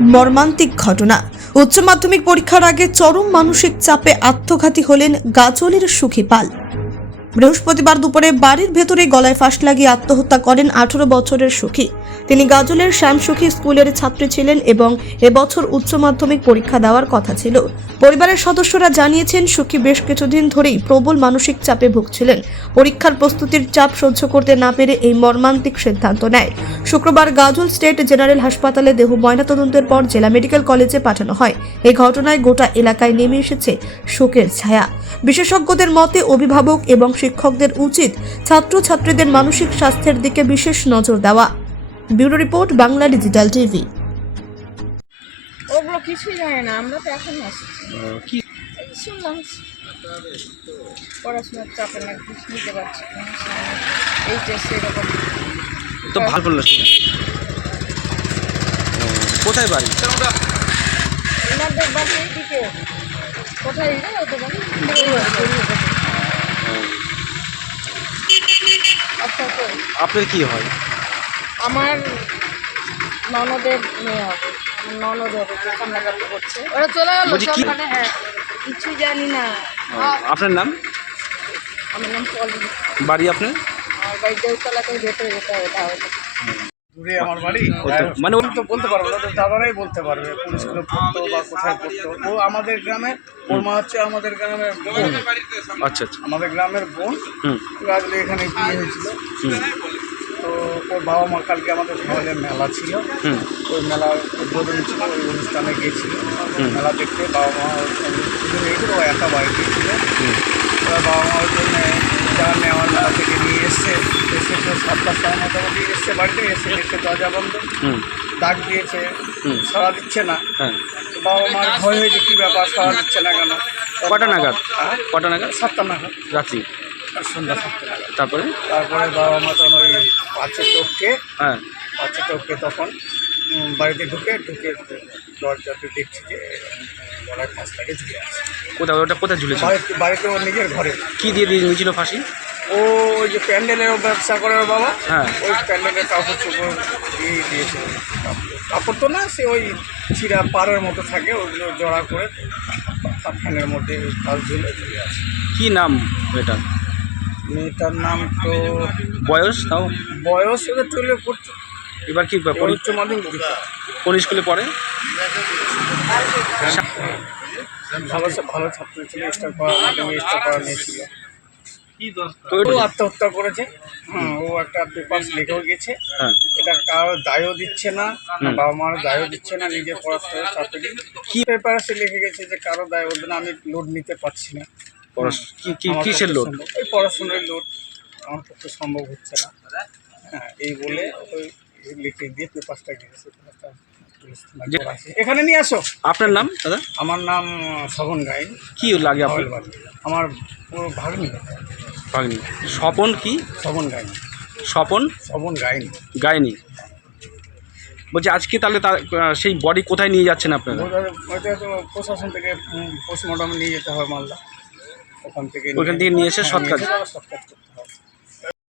মর্মান্তিক ঘটনা। উচ্চ মাধ্যমিক পরীক্ষার আগে চরম মানসিক চাপে আত্মঘাতী হলেন গাজলের সুখী পাল। বৃহস্পতিবার দুপুরে বাড়ির ভেতরে গলায় ফাঁস লাগিয়ে আত্মহত্যা করেন আঠারো বছরের সুখী। তিনি গাজলের শ্যামসুখী স্কুলের ছাত্রী ছিলেন এবং এবছর উচ্চ মাধ্যমিক পরীক্ষা দেওয়ার কথা ছিল। পরিবারের সদস্যরা জানিয়েছেন, সুখী বেশ কিছুদিন ধরেই প্রবল মানসিক চাপে ভুগছিলেন। পরীক্ষার প্রস্তুতির চাপ সহ্য করতে না পেরে এই মর্মান্তিক সিদ্ধান্ত নেয়। শুক্রবার গাজল স্টেট জেনারেল হাসপাতালে দেহ ময়নাতদন্তের পর জেলা মেডিকেল কলেজে পাঠানো হয়। এই ঘটনায় গোটা এলাকায় নেমে এসেছে শোকের ছায়া। বিশেষজ্ঞদের মতে, অভিভাবক এবং শিক্ষকদের উচিত ছাত্রছাত্রীদের মানসিক স্বাস্থ্যের দিকে বিশেষ নজর দেওয়া। Bureau report Bangla digital TV. ওগুলো কিছুই জানে না আমরা তো এখন আসছি শুনলাম পড়াশোনার চাপে না কিছু নিতে পারছি এই টেস্ট এরকম। তো ভালো করল কোথায় বাড়ি? ওনাদের বাড়ি এইদিকে। কোথায়? রে ওদের বাড়ি। আপনার কি হয়? আমার ননদের মেয়ে হবে। আমার ননদ হবে কান্নাকাটি করছে। ওরা চলে গেল বলছি কি- সকালে হ্যাঁ। কিছু জানি না। আপনার নাম? আমার নাম পলি। বাড়ি আপনার? আমার বাড়ি দেউতলা করে ভেতরে যেতে হবে তাহলে। দূরে আমার বাড়ি। মানে ও- তো বলতে পারব না তো দাদারাই বলতে পারবে কোন স্কুলে পড়তো বা কোথায় পড়তো। ও আমাদের গ্রামে ওর মা হচ্ছে আমাদের গ্রামের বোন। আচ্ছা আচ্ছা। আমাদের গ্রামের বোন। রাজলে এখানে বিয়ে হয়েছিল? তো ওর বাবা মা কালকে আমাদের সমাজে মেলা ছিল। ওই মেলার উদ্বোধন ছিল ওই অনুষ্ঠানে গিয়েছিল। মেলা দেখতে বাবা মা গিয়েছিল ও একা বাড়িতে ছিল। ওরা বাবা মা ওই জন্য যারা নেওয়ার মেলা থেকে নিয়ে এসছে এসে তো সাতটার সময় মোটামুটি এসছে বাড়িতে এসে এসে দরজা বন্ধ। ডাক দিয়েছে সারা দিচ্ছে না। হ্যাঁ। বাবা মার ভয় হয়েছে কী ব্যাপার সারা দিচ্ছে না কেন? কটা নাগাদ? কটা নাগাদ? সাতটা নাগাদ। রাত্রি? সন্ধ্যা সাতটা নাগাদ। তারপরে? তারপরে বাবা মা তখন ওই বাচ্চা টপকে হ্যাঁ। বাচ্চা টপকে তখন বাড়িতে ঢুকে ঢুকে দরজাতে দেখছি যে গলায় ফাঁস লাগে ঝুলে আছে কোথায়? ওটা কোথায় ঝুলেছিল বাড়িতে বাড়িতে ওর নিজের ঘরে। কি দিয়ে দিয়ে নিয়েছিল ফাঁসি? ও ওই যে প্যান্ডেলের ব্যবসা করে ওর বাবা। হ্যাঁ। ওই প্যান্ডেলের কাপড় চোপড় দিয়ে দিয়েছে। কাপড় তো না সে ওই চিরা পাড়ের মতো থাকে ওগুলো জড়া করে ফ্যানের মধ্যে কাজ ঝুলে ঝুলে আছে। কি নাম এটা? মেয়েটার নাম তো বয়স তাও? বয়স ওদের চলে পড়ছে এবার কি উচ্চ মাধ্যমিক। কোন স্কুলে পড়ে? ভালো ভালো ছাত্র ছিল স্টার মাধ্যমিক স্টার করা নিয়েছিল। তো ও আত্মহত্যা করেছে। হ্যাঁ ও একটা পেপার লিখেও গেছে। হ্যাঁ। এটা কারও দায়ও দিচ্ছে না বাবা মার দায়ও দিচ্ছে না নিজের পড়াশোনার চাপে। কি পেপারে সে লিখে গেছে যে কারও দায় বলতে না আমি লোড নিতে পারছি না। কিসের পক্ষে লোড? ওই পড়াশোনার লোড আমার পক্ষে সম্ভব হচ্ছে না। হ্যাঁ এই বলে ওই লিখে দিয়ে পেপারটা। এখানে নিয়ে আসো। আপনার নাম দাদা? আমার নাম শবন গাইন কি লাগে আপনার। আমার ভাগ্নি। ভাগ্নি। স্বপন কি? শবন গাইন স্বপন? শবন গাইন। গায়নি বলছি আজকে তাহলে তার সেই বডি কোথায় নিয়ে যাচ্ছেন আপনারা? প্রশাসন থেকে পোস্টমর্টম নিয়ে যেতে হবে মালদা। ওখান থেকে নিয়ে এসে হ্যাঁ, সৎকার?